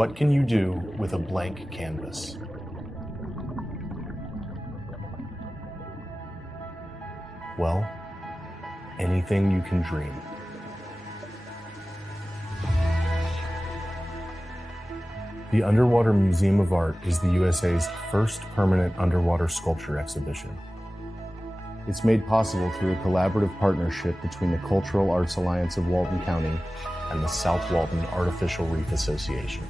What can you do with a blank canvas? Well, anything you can dream. The Underwater Museum of Art is the USA's first permanent underwater sculpture exhibition. It's made possible through a collaborative partnership between the Cultural Arts Alliance of Walton County and the South Walton Artificial Reef Association.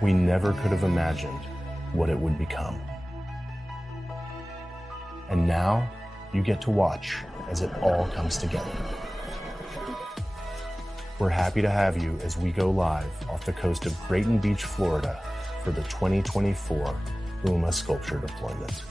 We never could have imagined what it would become. And now you get to watch as it all comes together. We're happy to have you as we go live off the coast of Grayton Beach, Florida for the 2024 UMA Sculpture Deployment.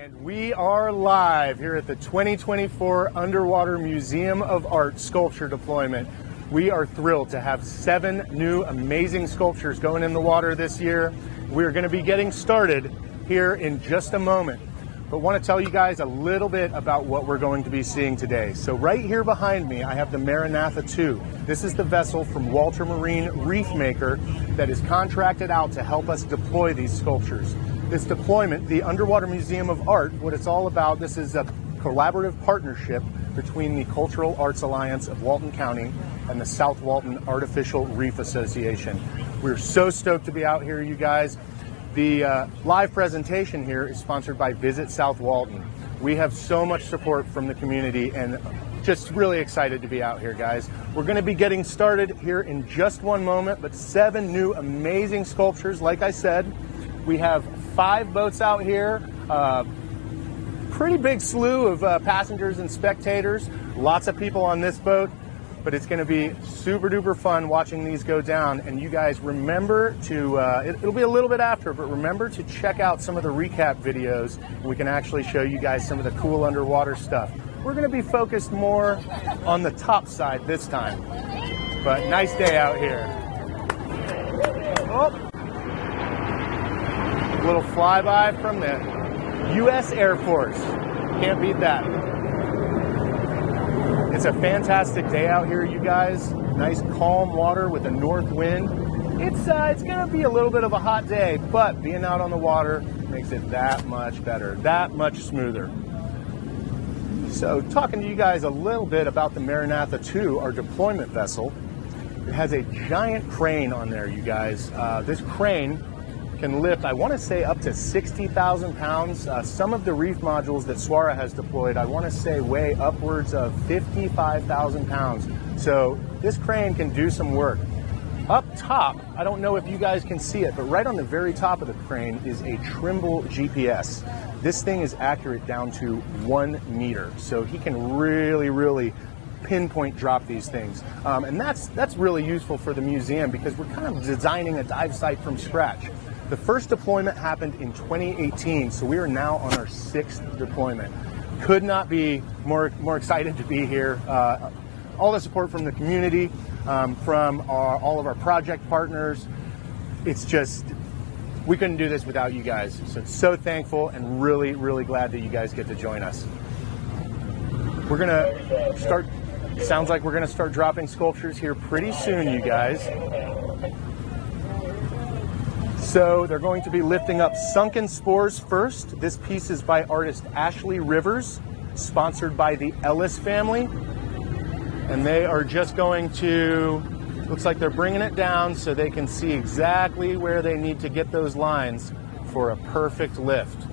And we are live here at the 2024 Underwater Museum of Art Sculpture Deployment. We are thrilled to have 7 new amazing sculptures going in the water this year. We're going to be getting started here in just a moment, but want to tell you guys a little bit about what we're going to be seeing today. So right here behind me, I have the Maranatha II. This is the vessel from Walter Marine Reef Maker that is contracted out to help us deploy these sculptures. This deployment, the Underwater Museum of Art, what it's all about, this is a collaborative partnership between the Cultural Arts Alliance of Walton County and the South Walton Artificial Reef Association. We're so stoked to be out here, you guys. The live presentation here is sponsored by Visit South Walton. We have so much support from the community and just really excited to be out here, guys. We're going to be getting started here in just one moment, but 7 new amazing sculptures, like I said. We have 5 boats out here, pretty big slew of passengers and spectators, lots of people on this boat, but it's going to be super duper fun watching these go down. And you guys remember to, it'll be a little bit after, but remember to check out some of the recap videos. We can actually show you guys some of the cool underwater stuff. We're going to be focused more on the top side this time, but nice day out here. Oh. Little flyby from the U.S. Air Force. Can't beat that. It's a fantastic day out here, you guys. Nice calm water with a north wind. It's going to be a little bit of a hot day, but being out on the water makes it that much better, that much smoother. So talking to you guys a little bit about the Maranatha II, our deployment vessel. It has a giant crane on there, you guys. This crane can lift, I want to say, up to 60,000 pounds. Some of the reef modules that Swara has deployed, I want to say, weigh upwards of 55,000 pounds. So this crane can do some work. Up top, I don't know if you guys can see it, but right on the very top of the crane is a Trimble GPS. This thing is accurate down to 1 meter. So he can really pinpoint drop these things. And that's really useful for the museum because we're kind of designing a dive site from scratch. The first deployment happened in 2018, so we are now on our 6th deployment. Could not be more excited to be here. All the support from the community, from all of our project partners. It's just, we couldn't do this without you guys. So thankful and really glad that you guys get to join us. We're gonna start Sounds like we're going to start dropping sculptures here pretty soon, you guys. So they're going to be lifting up Sunken Spores first. This piece is by artist Ashley Rivers, sponsored by the Ellis family. And they are just going to, looks like they're bringing it down so they can see exactly where they need to get those lines for a perfect lift.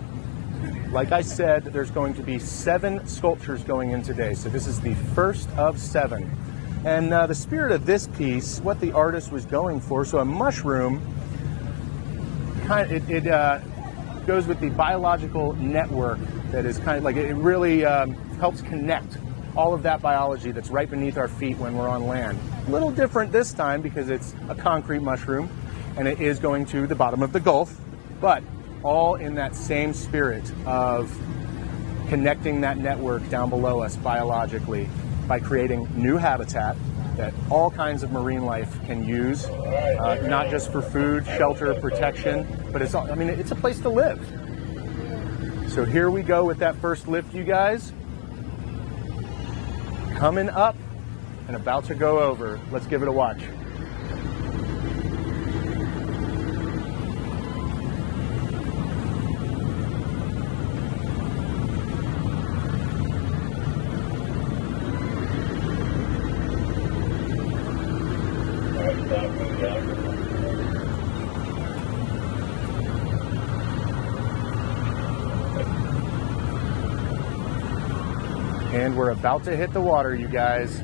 Like I said, there's going to be 7 sculptures going in today. So this is the first of 7. And the spirit of this piece, what the artist was going for, so a mushroom, it goes with the biological network that is kind of like, it really helps connect all of that biology that's right beneath our feet when we're on land. A little different this time because it's a concrete mushroom and it is going to the bottom of the Gulf, but all in that same spirit of connecting that network down below us biologically by creating new habitat that all kinds of marine life can use, not just for food, shelter, protection, but it's a place to live. So here we go with that first lift, you guys. Coming up and about to go over. Let's give it a watch. And we're about to hit the water, you guys.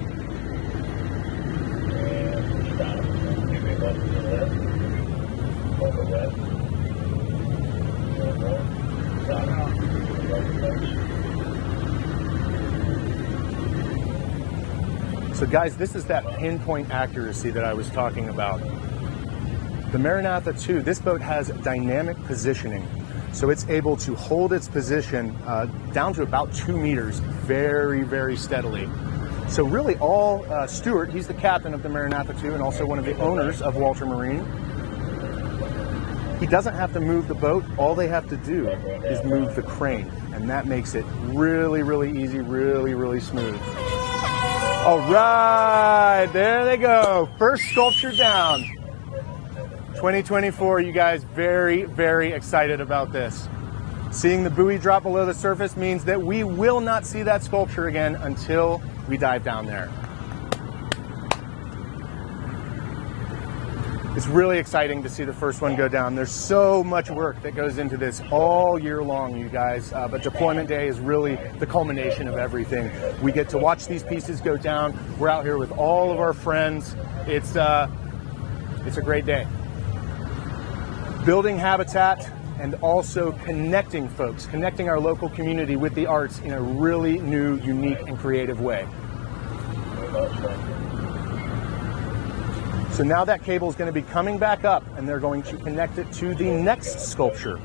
So guys, this is that pinpoint accuracy that I was talking about. The Maranatha II, this boat has dynamic positioning. So it's able to hold its position down to about 2 meters very, very steadily. So really all, Stuart, he's the captain of the Maranatha II and also one of the owners of Walter Marine. He doesn't have to move the boat. All they have to do is move the crane. And that makes it really, really easy, really, really smooth. All right, there they go. First sculpture down. 2024, you guys, very, very excited about this. Seeing the buoy drop below the surface means that we will not see that sculpture again until we dive down there. It's really exciting to see the first one go down. There's so much work that goes into this all year long, you guys, but Deployment Day is really the culmination of everything. We get to watch these pieces go down. We're out here with all of our friends. It's a great day. Building habitat and also connecting folks, connecting our local community with the arts in a really new, unique, and creative way. So now that cable is going to be coming back up and they're going to connect it to the next sculpture.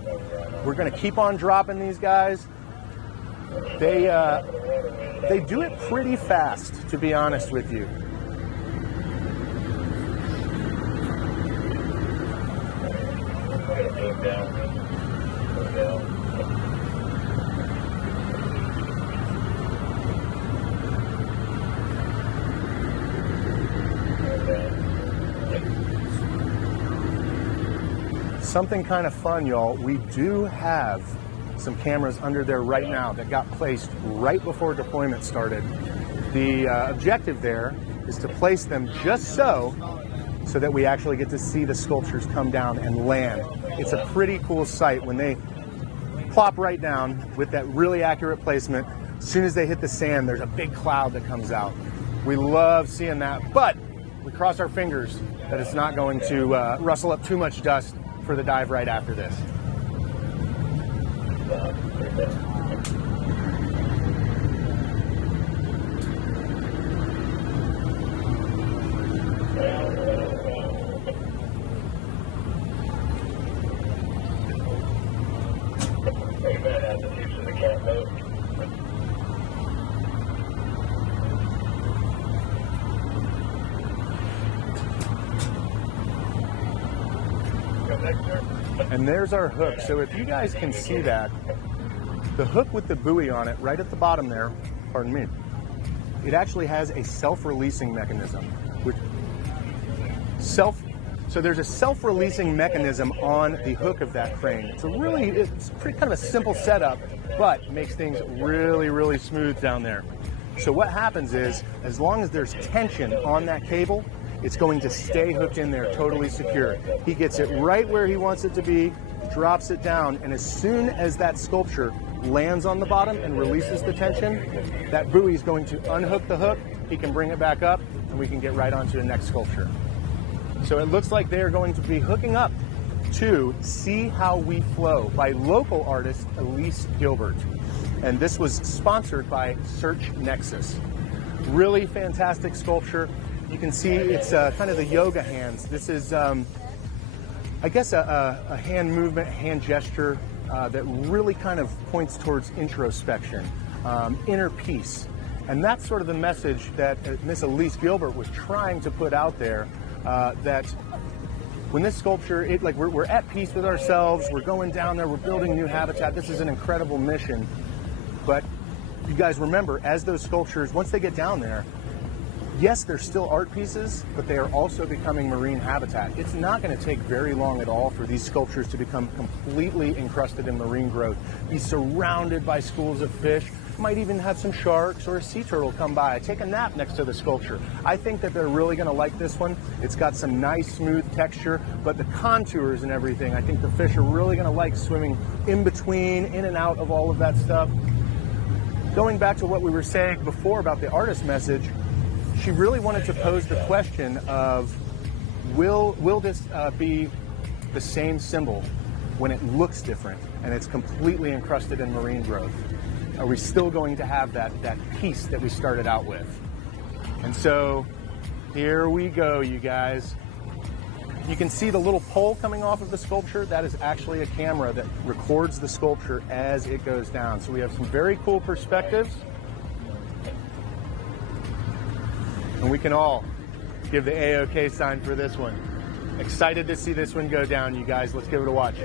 We're going to keep on dropping these guys. They do it pretty fast, to be honest with you. Something kind of fun, y'all. We do have some cameras under there right now that got placed right before deployment started. The objective there is to place them just so that we actually get to see the sculptures come down and land. It's a pretty cool sight when they plop right down with that really accurate placement. As soon as they hit the sand, there's a big cloud that comes out. We love seeing that, but we cross our fingers that it's not going to rustle up too much dust for the dive right after this. And there's our hook. So if you guys can see that, the hook with the buoy on it right at the bottom there, pardon me, it actually has a self-releasing mechanism. So there's a self-releasing mechanism on the hook of that crane. It's pretty kind of a simple setup, but makes things really, really smooth down there. So what happens is, as long as there's tension on that cable, it's going to stay hooked in there totally secure. He gets it right where he wants it to be, drops it down, and as soon as that sculpture lands on the bottom and releases the tension, that buoy is going to unhook the hook, he can bring it back up, and we can get right onto the next sculpture. So it looks like they're going to be hooking up to See How We Flow by local artist Elise Gilbert. And this was sponsored by Search Nexus. Really fantastic sculpture. You can see it's kind of the yoga hands. This is, I guess, a hand movement, hand gesture that really kind of points towards introspection, inner peace. And that's sort of the message that Miss Elise Gilbert was trying to put out there, that when this sculpture, we're at peace with ourselves, we're going down there, we're building new habitat. This is an incredible mission. But you guys remember, as those sculptures, once they get down there, yes, they're still art pieces, but they are also becoming marine habitat. It's not going to take very long at all for these sculptures to become completely encrusted in marine growth, be surrounded by schools of fish, might even have some sharks or a sea turtle come by, take a nap next to the sculpture. I think that they're really going to like this one. It's got some nice smooth texture, but the contours and everything, I think the fish are really going to like swimming in between, in and out of all of that stuff. Going back to what we were saying before about the artist message, she really wanted to pose the question of, will this be the same symbol when it looks different and it's completely encrusted in marine growth? Are we still going to have that piece that we started out with? And so here we go, you guys. You can see the little pole coming off of the sculpture. That is actually a camera that records the sculpture as it goes down. So we have some very cool perspectives. And we can all give the A-OK sign for this one. Excited to see this one go down, you guys. Let's give it a watch.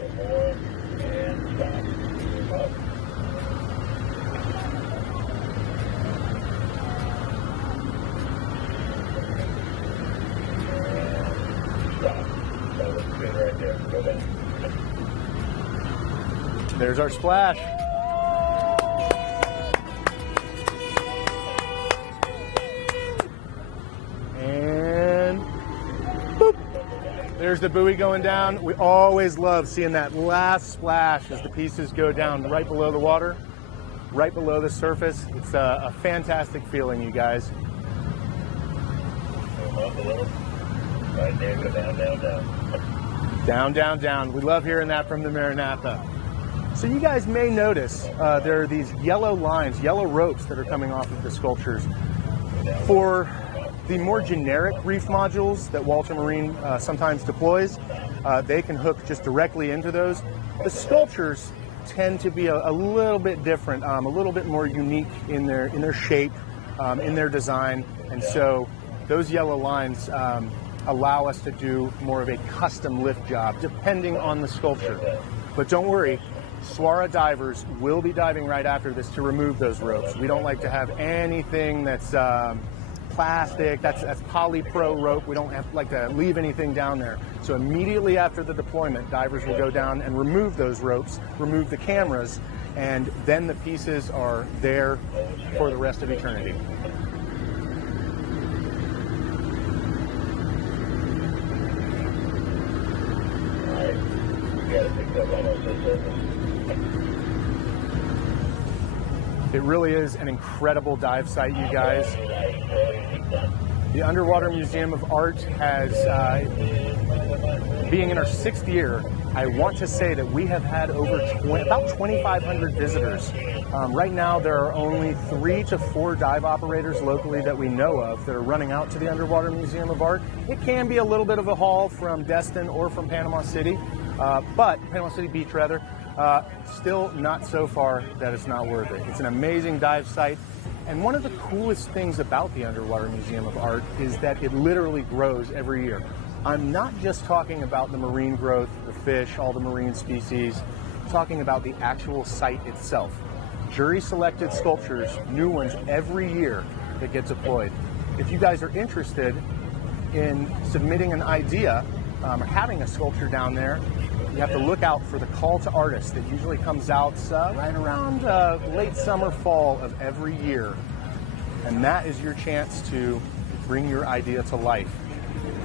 There's our splash. And boop. There's the buoy going down. We always love seeing that last splash as the pieces go down right below the water, right below the surface. It's a fantastic feeling, you guys. Right there, go down, down, down. Down, down, down. We love hearing that from the Maranatha. So you guys may notice there are these yellow lines, yellow ropes that are coming off of the sculptures. For the more generic reef modules that Walter Marine sometimes deploys, they can hook just directly into those. The sculptures tend to be a little bit different, a little bit more unique in their shape, in their design, and so those yellow lines allow us to do more of a custom lift job depending on the sculpture. But don't worry, Swara divers will be diving right after this to remove those ropes. We don't like to have anything that's plastic, that's polypro rope. We don't like to leave anything down there. So immediately after the deployment, divers will go down and remove those ropes, remove the cameras, and then the pieces are there for the rest of eternity. It really is an incredible dive site, you guys. The Underwater Museum of Art has, being in our 6th year, I want to say that we have had about 2,500 visitors. Right now, there are only 3 to 4 dive operators locally that we know of that are running out to the Underwater Museum of Art. It can be a little bit of a haul from Destin or from Panama City, but Panama City Beach rather. Still not so far that it's not worth it. It's an amazing dive site. And one of the coolest things about the Underwater Museum of Art is that it literally grows every year. I'm not just talking about the marine growth, the fish, all the marine species, I'm talking about the actual site itself. Jury selected sculptures, new ones every year, that get deployed. If you guys are interested in submitting an idea or having a sculpture down there, you have to look out for the call to artists that usually comes out right around late summer, fall of every year. And that is your chance to bring your idea to life.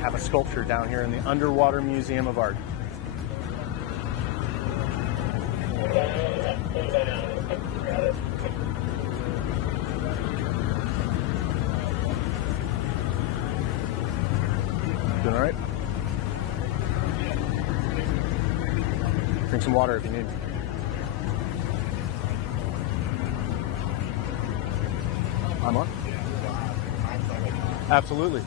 Have a sculpture down here in the Underwater Museum of Art. Doing all right? Drink some water if you need. I'm on? Absolutely.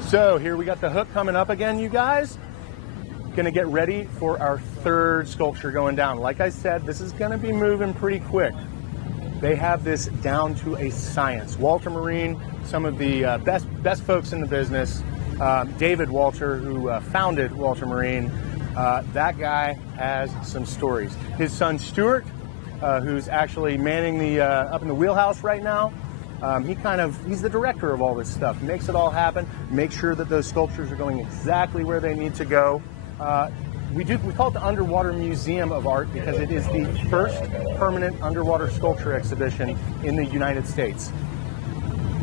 So here we got the hook coming up again, you guys. Gonna get ready for our third sculpture going down. Like I said, this is gonna be moving pretty quick. They have this down to a science. Walter Marine, some of the best folks in the business. David Walter, who founded Walter Marine, that guy has some stories. His son Stuart, who's actually manning the up in the wheelhouse right now, he's the director of all this stuff, makes it all happen, makes sure that those sculptures are going exactly where they need to go. We call it the Underwater Museum of Art because it is the first permanent underwater sculpture exhibition in the United States.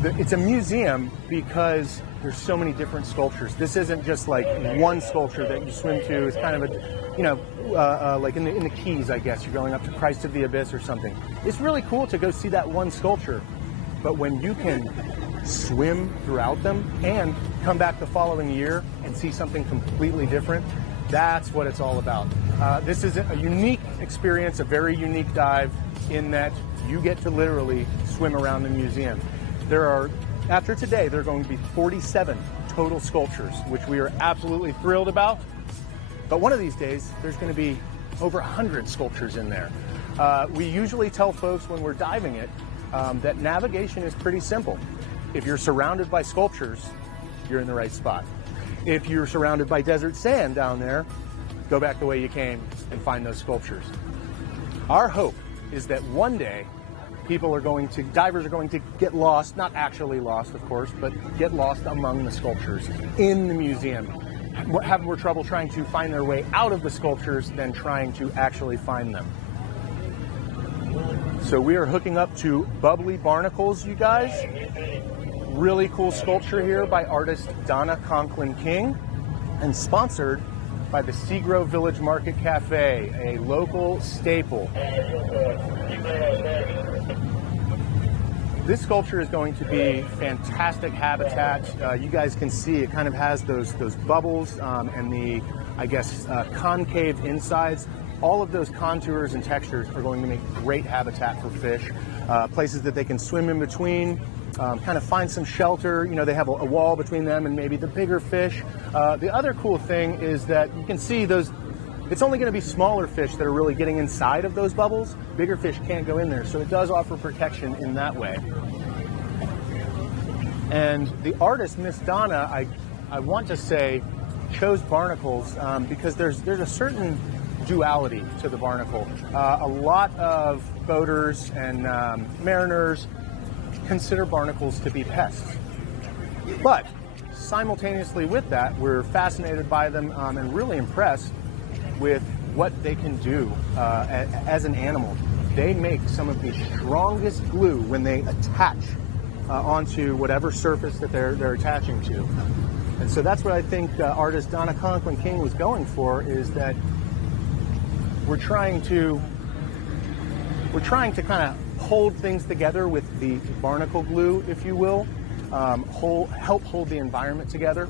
It's a museum because there's so many different sculptures. This isn't just like one sculpture that you swim to. It's kind of a, like in the Keys, I guess. You're going up to Christ of the Abyss or something. It's really cool to go see that one sculpture. But when you can swim throughout them and come back the following year and see something completely different, that's what it's all about. This is a unique experience, a very unique dive in that you get to literally swim around the museum. After today, there are going to be 47 total sculptures, which we are absolutely thrilled about. But one of these days, there's going to be over 100 sculptures in there. We usually tell folks when we're diving it that navigation is pretty simple. If you're surrounded by sculptures, you're in the right spot. If you're surrounded by desert sand down there, go back the way you came and find those sculptures. Our hope is that one day, divers are going to get lost, not actually lost, of course, but get lost among the sculptures in the museum. Have more trouble trying to find their way out of the sculptures than trying to actually find them. So we are hooking up to Bubbly Barnacles, you guys. Really cool sculpture here by artist Donna Conklin King and sponsored by the Seagrove Village Market Cafe, a local staple. This sculpture is going to be fantastic habitat. You guys can see it kind of has those bubbles and the, I guess, concave insides. All of those contours and textures are going to make great habitat for fish. Places that they can swim in between, kind of find some shelter. You know, they have a wall between them and maybe the bigger fish. The other cool thing is that you can see those, it's only going to be smaller fish that are really getting inside of those bubbles. Bigger fish can't go in there, so it does offer protection in that way. And the artist, Miss Donna, I want to say, chose barnacles because there's a certain duality to the barnacle. A lot of boaters and mariners consider barnacles to be pests. But simultaneously with that, we're fascinated by them and really impressed with what they can do as an animal. They make some of the strongest glue when they attach onto whatever surface that they're attaching to. And so that's what I think artist Donna Conklin King was going for, is that we're trying to kind of hold things together with the barnacle glue, if you will, help hold the environment together.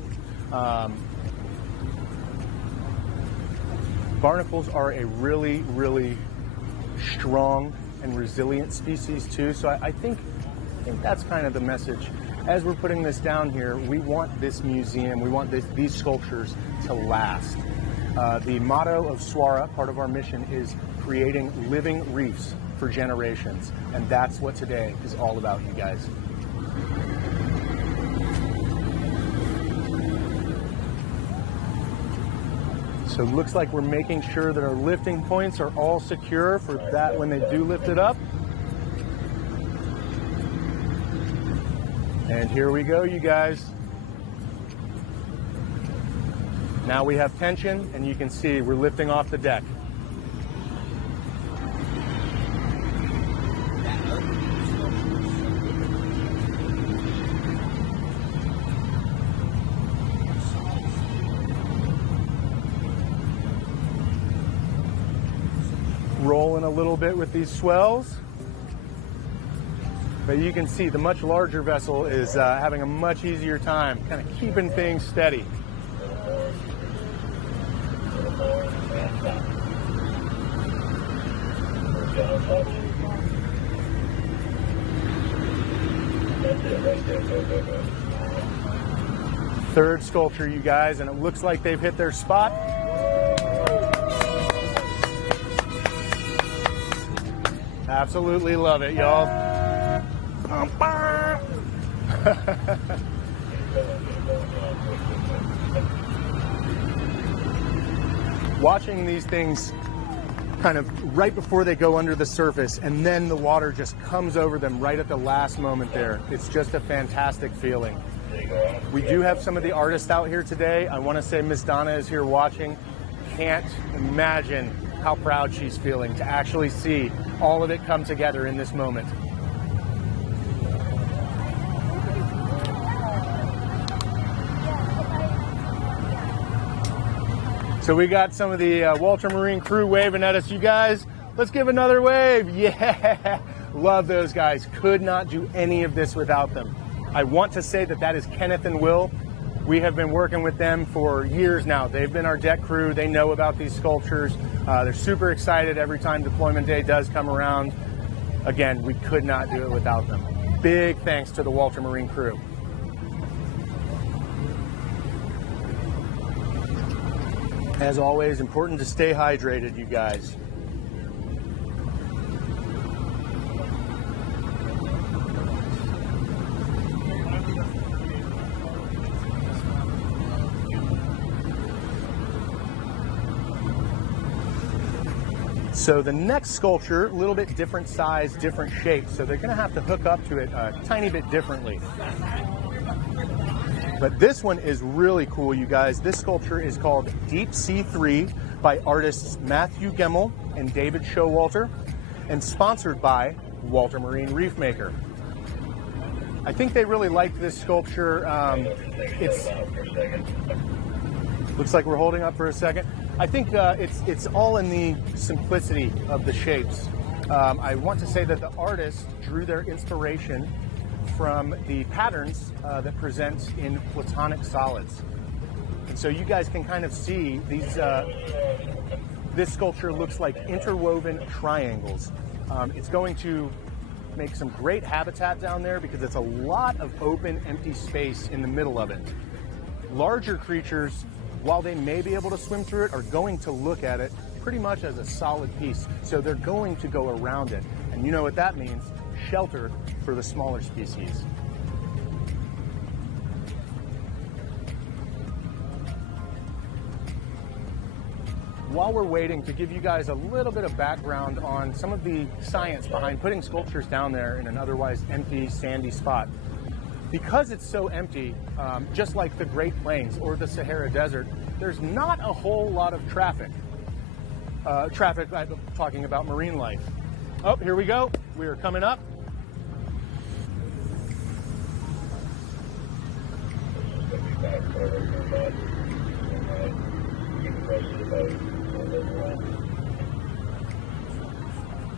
Barnacles are a really, really strong and resilient species too, so I think that's kind of the message. As we're putting this down here, we want this museum, we want these sculptures to last. The motto of SWARA, part of our mission, is creating living reefs for generations. And that's what today is all about, you guys. So it looks like we're making sure that our lifting points are all secure for that when they do lift it up. And here we go, you guys. Now we have tension, and you can see we're lifting off the deck. Rolling a little bit with these swells. But you can see the much larger vessel is having a much easier time kind of keeping things steady. Third sculpture, you guys, and it looks like they've hit their spot. Absolutely love it, y'all. Watching these things kind of right before they go under the surface, and then the water just comes over them right at the last moment there. It's just a fantastic feeling. We do have some of the artists out here today. I want to say Miss Donna is here watching. Can't imagine how proud she's feeling to actually see all of it come together in this moment. So we got some of the Walter Marine crew waving at us. You guys, let's give another wave. Yeah, love those guys. Could not do any of this without them. I want to say that that is Kenneth and Will. We have been working with them for years now. They've been our deck crew. They know about these sculptures. They're super excited every time Deployment Day does come around. Again, we could not do it without them. Big thanks to the Walter Marine crew. As always, important to stay hydrated, you guys. So the next sculpture, a little bit different size, different shape, so they're gonna have to hook up to it a tiny bit differently. But this one is really cool, you guys. This sculpture is called Deep Sea 3 by artists Matthew Gemmel and David Showalter, and sponsored by Walter Marine Reef Maker. I think they really liked this sculpture. Looks like we're holding up for a second. I think it's all in the simplicity of the shapes. I want to say that the artists drew their inspiration from the patterns that present in platonic solids. And so you guys can kind of see these, this sculpture looks like interwoven triangles. It's going to make some great habitat down there because it's a lot of open, empty space in the middle of it. Larger creatures, while they may be able to swim through it, are going to look at it pretty much as a solid piece. So they're going to go around it. And you know what that means? Shelter for the smaller species. While we're waiting, to give you guys a little bit of background on some of the science behind putting sculptures down there in an otherwise empty, sandy spot. Because it's so empty, just like the Great Plains or the Sahara Desert, there's not a whole lot of traffic. I'm talking about marine life. Oh, here we go. We are coming up.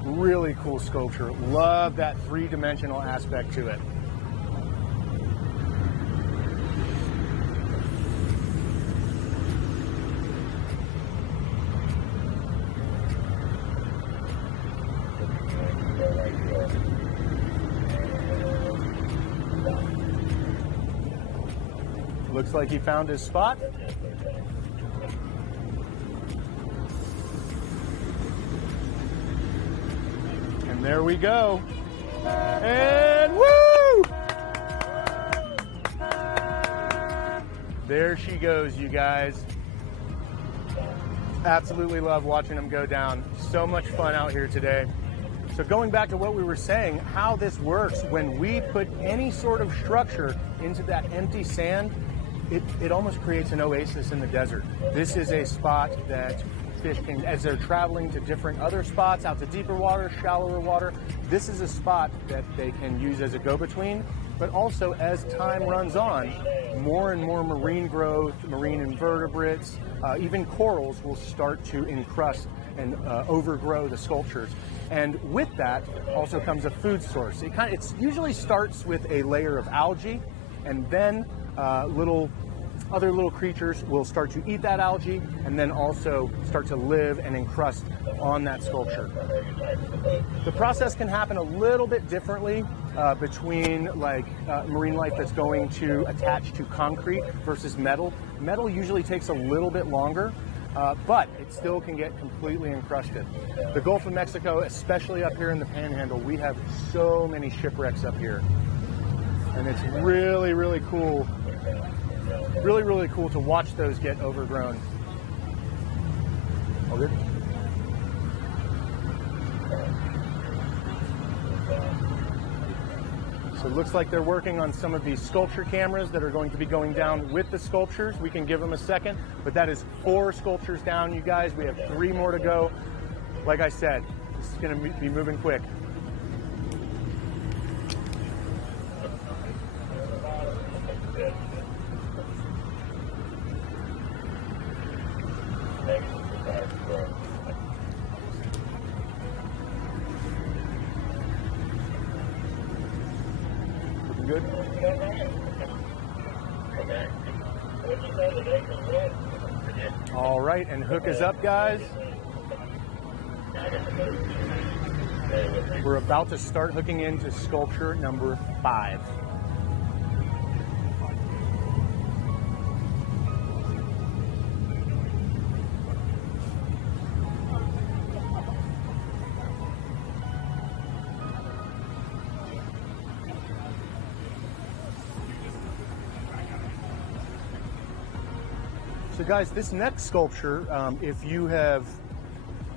Really cool sculpture. Love that three-dimensional aspect to it. Looks like he found his spot. And there we go. And woo! There she goes, you guys. Absolutely love watching them go down. So much fun out here today. So going back to what we were saying, how this works, when we put any sort of structure into that empty sand, it almost creates an oasis in the desert. This is a spot that fish can, as they're traveling to different other spots, out to deeper water, shallower water, this is a spot that they can use as a go-between. But also, as time runs on, more and more marine growth, marine invertebrates, even corals will start to encrust and overgrow the sculptures. And with that also comes a food source. It usually starts with a layer of algae, and then other little creatures will start to eat that algae and then also start to live and encrust on that sculpture. The process can happen a little bit differently between marine life that's going to attach to concrete versus metal. Metal usually takes a little bit longer, but it still can get completely encrusted. The Gulf of Mexico, especially up here in the Panhandle, we have so many shipwrecks up here. And it's really, really cool. Really, really cool to watch those get overgrown. All good? So it looks like they're working on some of these sculpture cameras that are going to be going down with the sculptures. We can give them a second, but that is 4 sculptures down, you guys. We have 3 more to go. Like I said, this is going to be moving quick. Looking good? All right, and hook is up, guys. We're about to start hooking into sculpture number 5. So guys, this next sculpture, if you have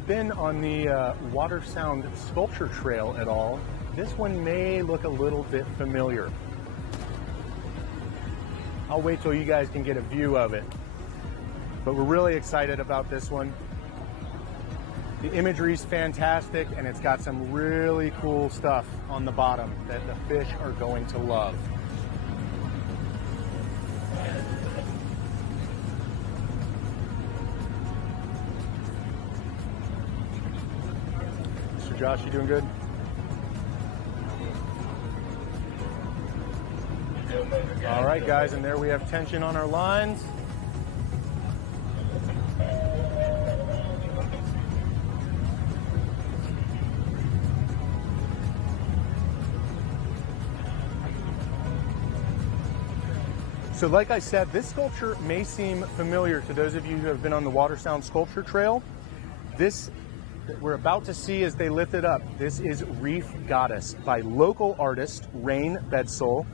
been on the Water Sound Sculpture Trail at all, this one may look a little bit familiar. I'll wait till you guys can get a view of it. But we're really excited about this one. The imagery is fantastic, and it's got some really cool stuff on the bottom that the fish are going to love. Josh, you doing good? All right, guys, and there we have tension on our lines. So like I said, this sculpture may seem familiar to those of you who have been on the Water Sound Sculpture Trail. This that we're about to see as they lift it up, this is Reef Goddess by local artist Rain Bedsole,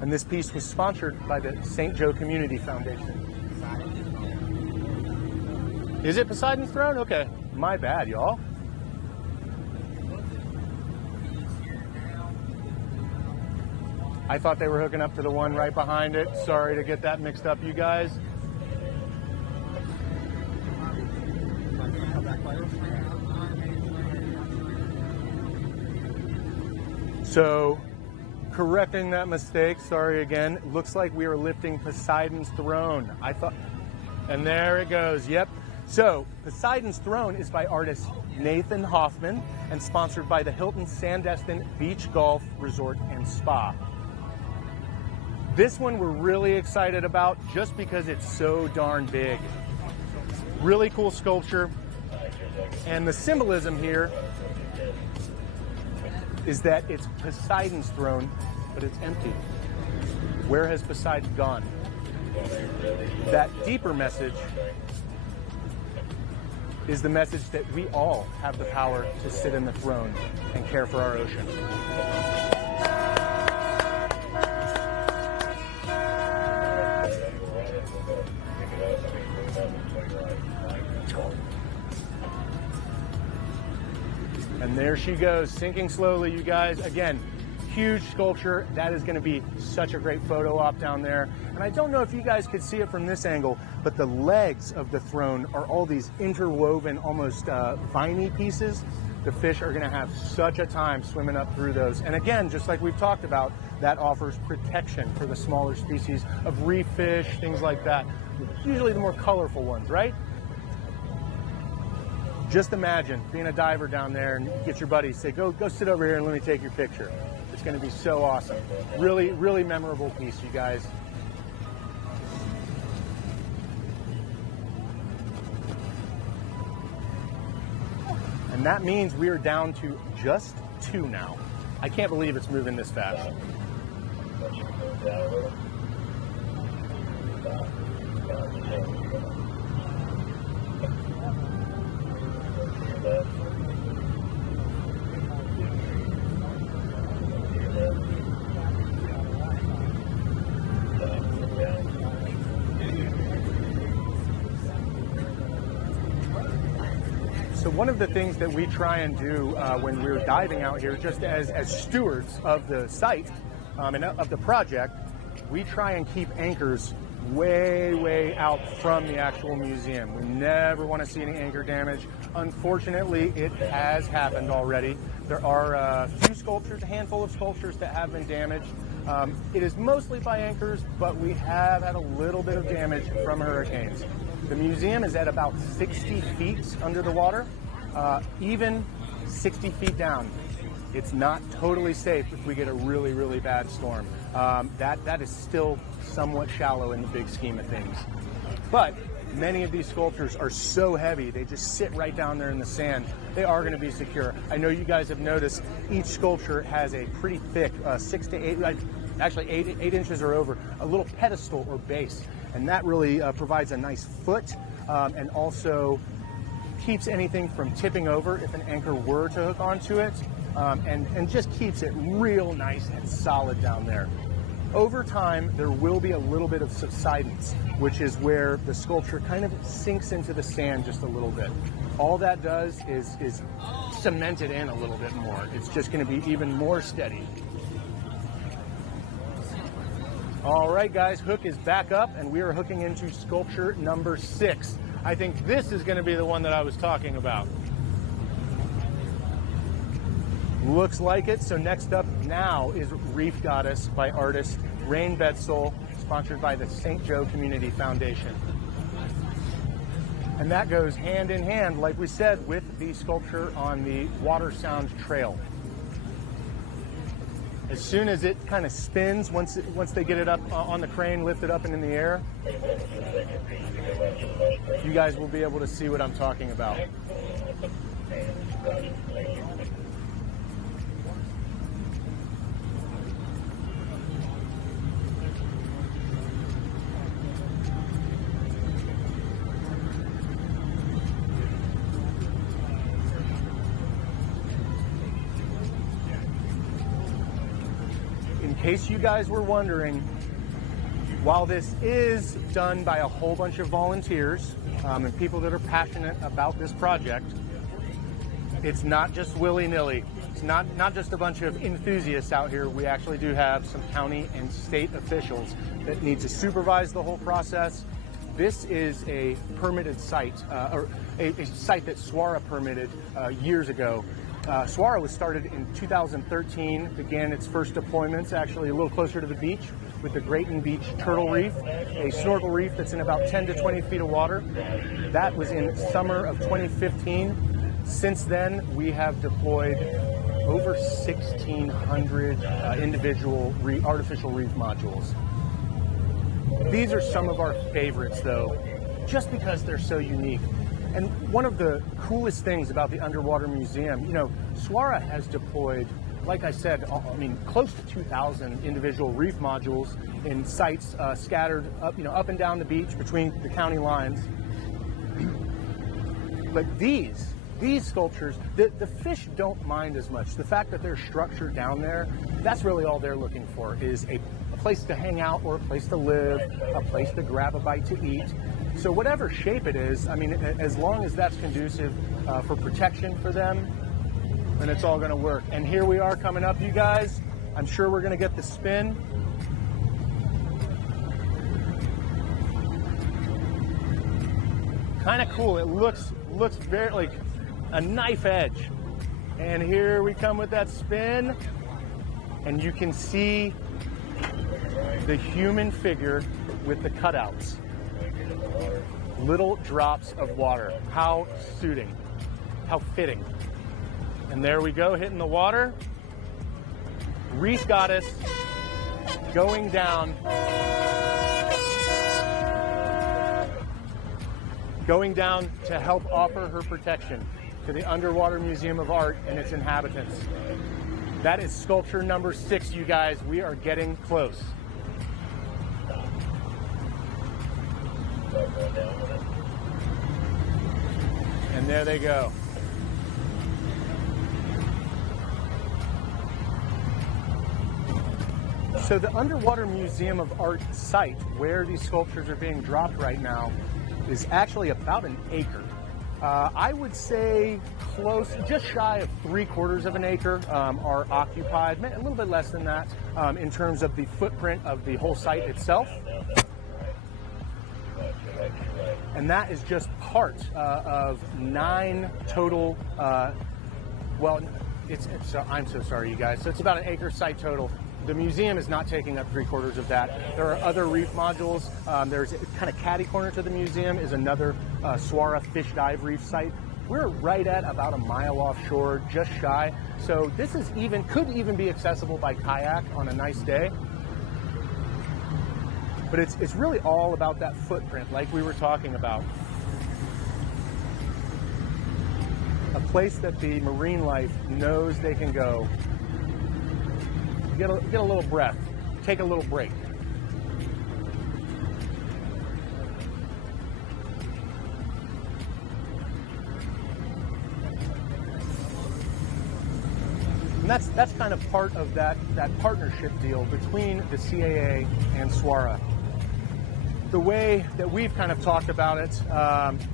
and this piece was sponsored by the St. Joe Community Foundation. Is it Poseidon's Throne? Okay, my bad, y'all. I thought they were hooking up to the one right behind it. Sorry to get that mixed up, you guys. So, correcting that mistake, sorry again, looks like we are lifting Poseidon's Throne. I thought, and there it goes, yep. So, Poseidon's Throne is by artist Nathan Hoffman and sponsored by the Hilton Sandestin Beach Golf Resort and Spa. This one we're really excited about just because it's so darn big. Really cool sculpture. And the symbolism here is that it's Poseidon's throne, but it's empty. Where has Poseidon gone? That deeper message is the message that we all have the power to sit in the throne and care for our ocean. And there there she goes, sinking slowly, you guys. Again, huge sculpture. That is going to be such a great photo op down there. And I don't know if you guys could see it from this angle, but the legs of the throne are all these interwoven, almost viney pieces. The fish are going to have such a time swimming up through those. And again, just like we've talked about, that offers protection for the smaller species of reef fish, things like that. Usually the more colorful ones, right? Just imagine being a diver down there and get your buddies, say, go sit over here and let me take your picture. It's going to be so awesome. Really, really memorable piece, you guys. And that means we are down to just 2 now. I can't believe it's moving this fast. So one of the things that we try and do when we're diving out here, just as stewards of the site and of the project, we try and keep anchors way out from the actual museum. We never want to see any anchor damage. Unfortunately, it has happened already. There are a few sculptures, a handful of sculptures that have been damaged. It is mostly by anchors, but we have had a little bit of damage from hurricanes. The museum is at about 60 feet under the water, even 60 feet down. It's not totally safe if we get a really bad storm. That is still somewhat shallow in the big scheme of things. But many of these sculptures are so heavy, they just sit right down there in the sand. They are going to be secure. I know you guys have noticed each sculpture has a pretty thick 6 to 8, actually 8 inches or over, a little pedestal or base. And that really provides a nice foot and also keeps anything from tipping over if an anchor were to hook onto it, and just keeps it real nice and solid down there. Over time, there will be a little bit of subsidence, which is where the sculpture kind of sinks into the sand just a little bit. All that does is cement it in a little bit more. It's just going to be even more steady. All right, guys, hook is back up, and we are hooking into sculpture number 6. I think this is going to be the one that I was talking about. Looks like it. So next up now is Reef Goddess by artist Rain Bedsole, sponsored by the St. Joe Community Foundation. And that goes hand in hand, like we said, with the sculpture on the Water Sound Trail. As soon as it kind of spins, once they get it up on the crane, lift it up and in the air, you guys will be able to see what I'm talking about. In case you guys were wondering, while this is done by a whole bunch of volunteers and people that are passionate about this project, it's not just willy-nilly. It's not just a bunch of enthusiasts out here. We actually do have some county and state officials that need to supervise the whole process. This is a permitted site, or a site that SWARA permitted years ago. SWARA was started in 2013, began its first deployments actually a little closer to the beach with the Grayton Beach Turtle Reef, a snorkel reef that's in about 10 to 20 feet of water. That was in summer of 2015. Since then, we have deployed over 1,600 individual artificial reef modules. These are some of our favorites, though, just because they're so unique. And one of the coolest things about the Underwater Museum, you know, SWARA has deployed, like I said, close to 2,000 individual reef modules in sites scattered up and down the beach between the county lines. But these sculptures, the fish don't mind as much. The fact that they're structured down there, that's really all they're looking for, is a place to hang out or a place to live, a place to grab a bite to eat. So whatever shape it is, I mean, as long as that's conducive for protection for them, and it's all gonna work. And here we are coming up, you guys. I'm sure we're gonna get the spin. Kind of cool. It looks very like a knife edge. And here we come with that spin, and you can see the human figure with the cutouts. Little drops of water. How suiting, how fitting. And there we go, hitting the water. Reef Goddess going down. Going down to help offer her protection to the Underwater Museum of Art and its inhabitants. That is sculpture number 6, you guys. We are getting close. And there they go. So the Underwater Museum of Art site where these sculptures are being dropped right now is actually about an acre. I would say close, just shy of 3/4 of an acre are occupied, a little bit less than that in terms of the footprint of the whole site itself. And that is just part of 9 total, I'm so sorry, you guys. So it's about an acre site total. The museum is not taking up 3/4 of that. There are other reef modules. There's kind of catty corner to the museum is another Swara fish dive reef site. We're right at about a mile offshore, just shy. So this is could even be accessible by kayak on a nice day. But it's really all about that footprint, like we were talking about. A place that the marine life knows they can go. Get a little breath, take a little break. And that's kind of part of that partnership deal between the CAA and Swara. The way that we've kind of talked about it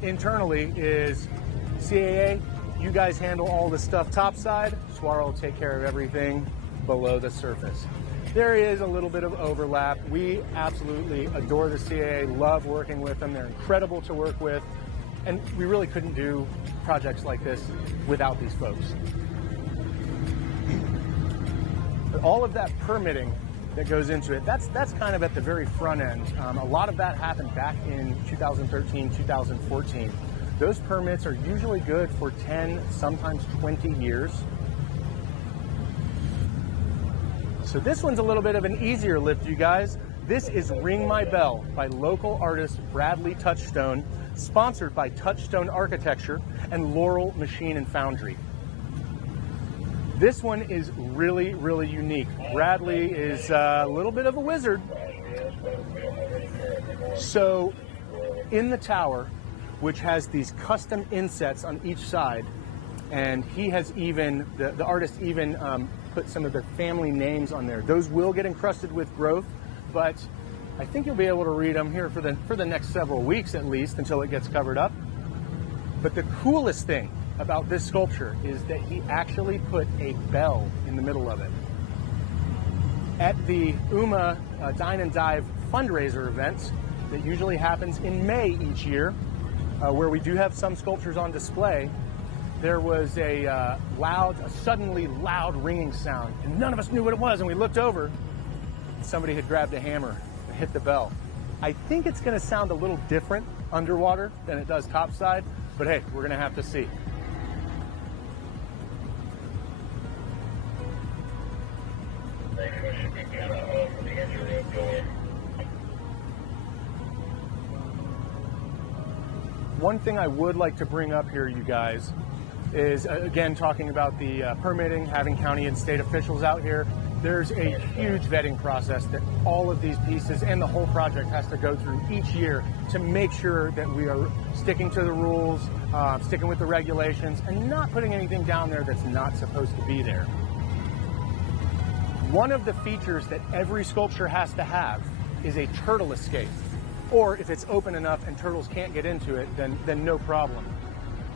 internally is CAA, you guys handle all the stuff topside, Swara will take care of everything below the surface. There is a little bit of overlap. We absolutely adore the CAA, love working with them. They're incredible to work with. And we really couldn't do projects like this without these folks. But all of that permitting that goes into it, that's kind of at the very front end. A lot of that happened back in 2013, 2014. Those permits are usually good for 10, sometimes 20 years. So this one's a little bit of an easier lift, you guys. This is Ring My Bell by local artist Bradley Touchstone, sponsored by Touchstone Architecture and Laurel Machine and Foundry. This one is really, really unique. Bradley is a little bit of a wizard. So in the tower, which has these custom insets on each side, and he has even, the artist even put some of the family names on there. Those will get encrusted with growth, but I think you'll be able to read them here for the next several weeks at least until it gets covered up. But the coolest thing about this sculpture is that he actually put a bell in the middle of it. At the UMA Dine and Dive fundraiser event that usually happens in May each year, where we do have some sculptures on display, there was a suddenly loud ringing sound, and none of us knew what it was, and we looked over, and somebody had grabbed a hammer and hit the bell. I think it's going to sound a little different underwater than it does topside, but hey, we're going to have to see. One thing I would like to bring up here, you guys, is again talking about the permitting, having county and state officials out here. There's a huge vetting process that all of these pieces and the whole project has to go through each year to make sure that we are sticking to the rules, sticking with the regulations, and not putting anything down there that's not supposed to be there. One of the features that every sculpture has to have is a turtle escape. Or if it's open enough and turtles can't get into it, then no problem.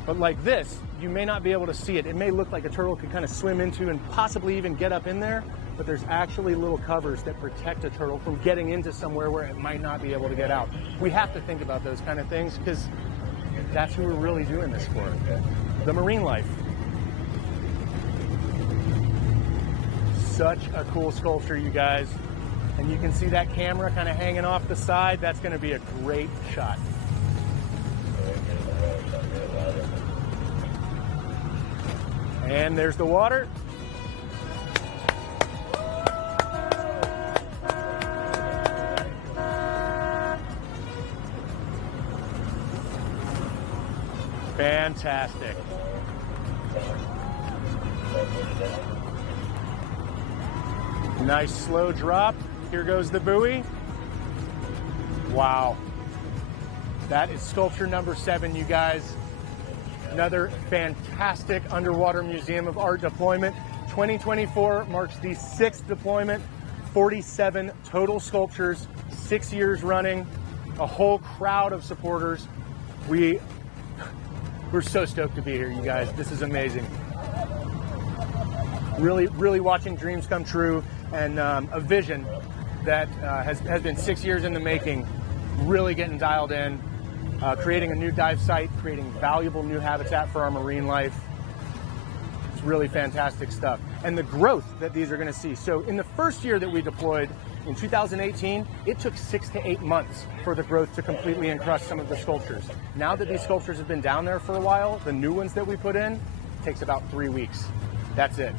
But like this, you may not be able to see it. It may look like a turtle could kind of swim into and possibly even get up in there, but there's actually little covers that protect a turtle from getting into somewhere where it might not be able to get out. We have to think about those kind of things because that's who we're really doing this for, the marine life. Such a cool sculpture, you guys. And you can see that camera kind of hanging off the side. That's going to be a great shot. And there's the water. Fantastic. Nice slow drop. Here goes the buoy. Wow. That is sculpture number 7, you guys. Another fantastic underwater museum of art deployment. 2024 marks the 6th deployment, 47 total sculptures, 6 years running, a whole crowd of supporters. We're so stoked to be here, you guys. This is amazing. Really watching dreams come true, and a vision that has been 6 years in the making, really getting dialed in, creating a new dive site, creating valuable new habitat for our marine life. It's really fantastic stuff. And the growth that these are going to see. So in the first year that we deployed, in 2018, it took 6 to 8 months for the growth to completely encrust some of the sculptures. Now that these sculptures have been down there for a while, the new ones that we put in, takes about 3 weeks. That's it.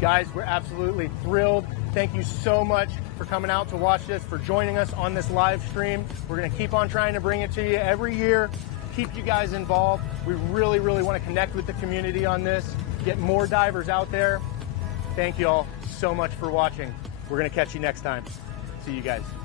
Guys, we're absolutely thrilled. Thank you so much for coming out to watch this, for joining us on this live stream. We're going to keep on trying to bring it to you every year, keep you guys involved. We really want to connect with the community on this, get more divers out there. Thank you all so much for watching. We're going to catch you next time. See you guys.